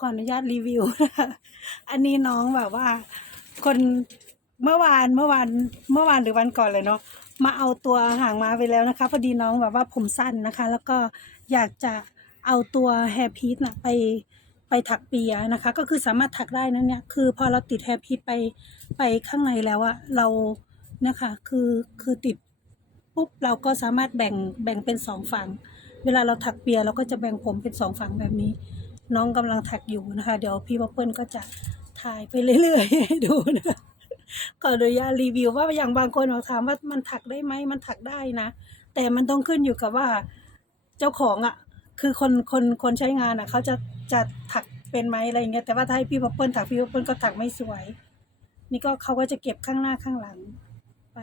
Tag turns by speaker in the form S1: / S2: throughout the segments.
S1: ขออนุญาตรีวิวนะคะอันนี้น้องแบบว่า คนเมื่อวานเมื่อวานเมื่อวานหรือวันก่อนเลยเนาะมาเอาตัวหางมาไปแล้วนะคะ พอดีน้องแบบว่าผมสั้นนะคะ แล้วก็อยากจะเอาตัวแฮร์พีทน่ะไปไปถักเปียนะคะ ก็คือสามารถถักได้นะเนี่ยคือพอเราติดแฮร์พีทไปไปข้างในแล้วอะเรานะคะคือคือติดปุ๊บเราก็สามารถแบ่งแบ่งเป็นสองฝั่ง เวลาเราถักเปียเราก็จะแบ่งผมเป็นสองฝั่งแบบนี้ น้องกำลังถักอยู่นะคะ เดี๋ยวพี่ป๊อปเปิลก็จะถ่ายไปเรื่อยๆให้ดูนะคะขออนุญาตรีวิวว่าอย่างบางคนบอกถามว่ามันถักได้ไหมมันถักได้นะ แต่มันต้องขึ้นอยู่กับว่าเจ้าของอะ่ะ คือคนคนคนใช้งานอะ่ะ เขาจะจะถักเป็นไหมอะไรเงี้ยแต่ว่าถ้าให้พี่ป๊อปเปิลถักพี่ป๊อปเปิลก็ถักไม่สวย นี่ก็เขาก็จะเก็บข้างหน้าข้างหลังไป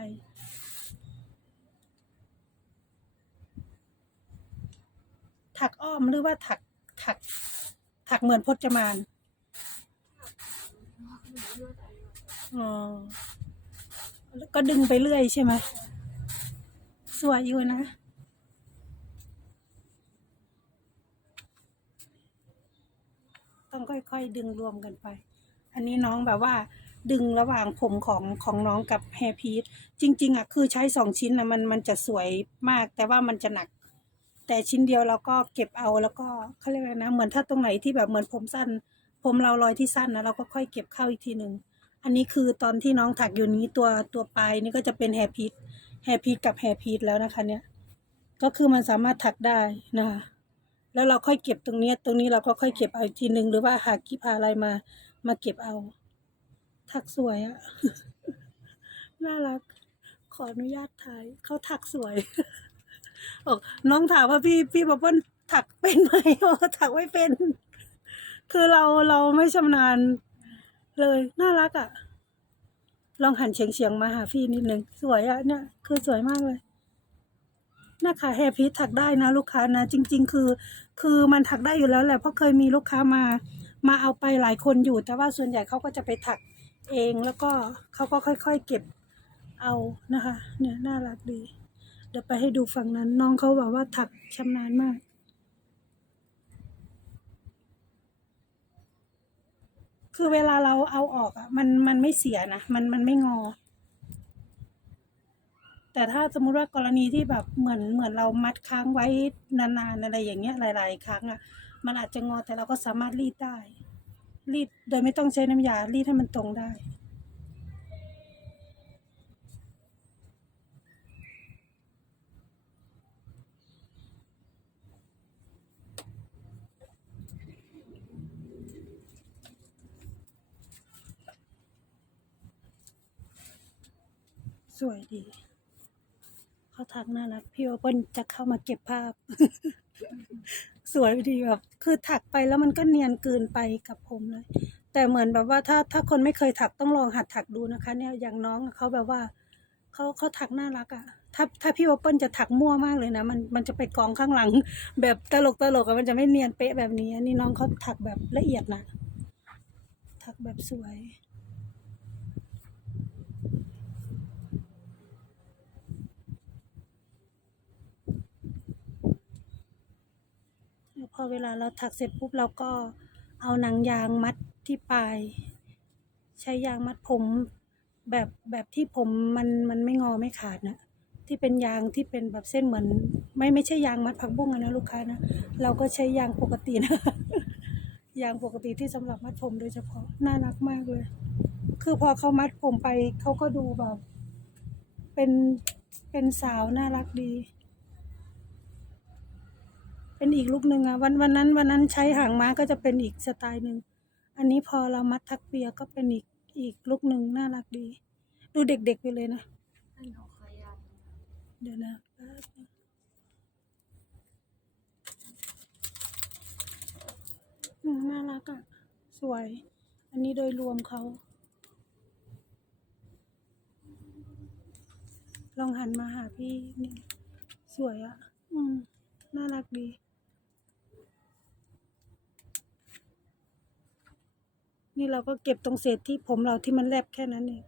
S1: ถักอ้อมหรือว่าถักถัก ถักเหมือนพจมานอ๋อแล้วก็ดึงไปเรื่อยใช่ไหมสวยอยู่นะต้องค่อยๆ ดึงรวมกันไป อันนี้น้องแบบว่า ดึงระหว่างผมของของน้องกับแฮร์พีทจริง ๆอะคือใช้สองชิ้นนะมันมันจะสวยมาก แต่ว่ามันจะหนัก แต่ชิ้นเดียวเราก็เก็บเอาแล้วก็เขาเรียกอะไรนะ เหมือนถ้าตรงไหนที่แบบเหมือนผมสั้น ผมเรารอยที่สั้นนะเราก็ค่อยเก็บเข้าอีกทีหนึ่งอันนี้คือตอนที่น้องถักอยู่นี้ตัวตัวปลายนี่ก็จะเป็นแฮร์พีทแฮร์พีทกับแฮร์พีทแล้วนะคะ เนี่ย ก็คือมันสามารถถักได้นะคะแล้วเราค่อยเก็บตรงเนี้ยตรงนี้เราก็ค่อยเก็บเอาอีกทีหนึ่งหรือว่าหากิบหาอะไรมา มาเก็บเอา ถักสวยอะน่ารัก ขออนุญาตถ่ายเขาถักสวย บอกน้องถามว่าพี่พี่บอกว่าถักเป็นไหมบอกว่าถักไม่เป็น คือเราเราไม่ชำนาญ เลยน่ารักอะ่ะ ลองหันเฉียงเฉียงๆมาหาพี่นิดนึงสวยอะ่ะเนี่ย คือสวยมากเลยนะคะแฮร์พีทถักได้นะลูกค้านะ จริง ๆ คือ คือมันถักได้อยู่แล้วแหละเพราะเคยมีลูกค้ามา มาเอาไปหลายคนอยู่ แต่ว่าส่วนใหญ่เขาก็จะไปถักเองแล้วก็เขาก็ค่อย ๆ เก็บเอานะคะ เนี่ยน่ารักดีเดี๋ยวไปให้ดูฝั่งนั้น น้องเขาบอกว่าถักชำนาญมาก คือเวลาเราเอาออกอะ มันมันไม่เสียนะ มันมันไม่งอ แต่ถ้าสมมุติว่ากรณีที่แบบเหมือนเหมือนเรามัดค้างไว้นานๆอะไรอย่างเงี้ยหลาย ๆ ครั้งอะ มันอาจจะงอแต่เราก็สามารถรีดได้ รีดโดยไม่ต้องใช้น้ำยารีดให้มันตรงได้ สวยดี เขาทักน่ารัก พี่ว่าเปิ้ลจะเข้ามาเก็บภาพ สวยดีแบบคือถักไปแล้วมันก็เนียนเกินไปกับผมเลย แต่เหมือนแบบว่าถ้าถ้าคนไม่เคยถักต้องลองหัดถักดูนะคะ เนี่ยอย่างน้องเขาแบบว่าเขาเขาถักน่ารักอะถ้าถ้าพี่ว่าเปิ้ลจะถักมั่วมากเลยนะ มันมันจะไปกองข้างหลัง แบบตลกตลกอะมันจะไม่เนียนเป๊ะแบบนี้นนี้น้องเขาถักแบบละเอียดนะถักแบบสวย แล้ว พอเวลาเราถักเสร็จปุ๊บเราก็เอาหนังยางมัดที่ปลาย ใช้ยางมัดผมแบบแบบที่ผมมันมันไม่งอไม่ขาดนะที่เป็นยางที่เป็นแบบเส้นเหมือน ไม่ไม่ใช่ยางมัดผักบุ้งอะนะลูกค้านะเราก็ใช้ยางปกตินะยางปกติที่สำหรับมัดผมโดยเฉพาะน่ารักมากเลย คือพอเขามัดผมไปเขาก็ดูแบบ เป็นเป็นสาวน่ารักดี เป็นอีกลุกหนึ่งอะวันวันนั้นวันนั้นใช้หางม้าก็จะเป็นอีกสไตล์หนึ่งอันนี้พอเรามัดทักเปียก็เป็นอีกอีกลุกหนึ่งน่ารักดี ดูเด็กๆไปเลยนะเดี๋ยวนะอืมน่ารักอะสวย อันนี้โดยรวมเขา ลองหันมาหาพี่นี่สวยอะอืมน่ารักดี นี่เราก็เก็บตรงเศษที่ผมเราที่มันแลบแค่นั้นเอง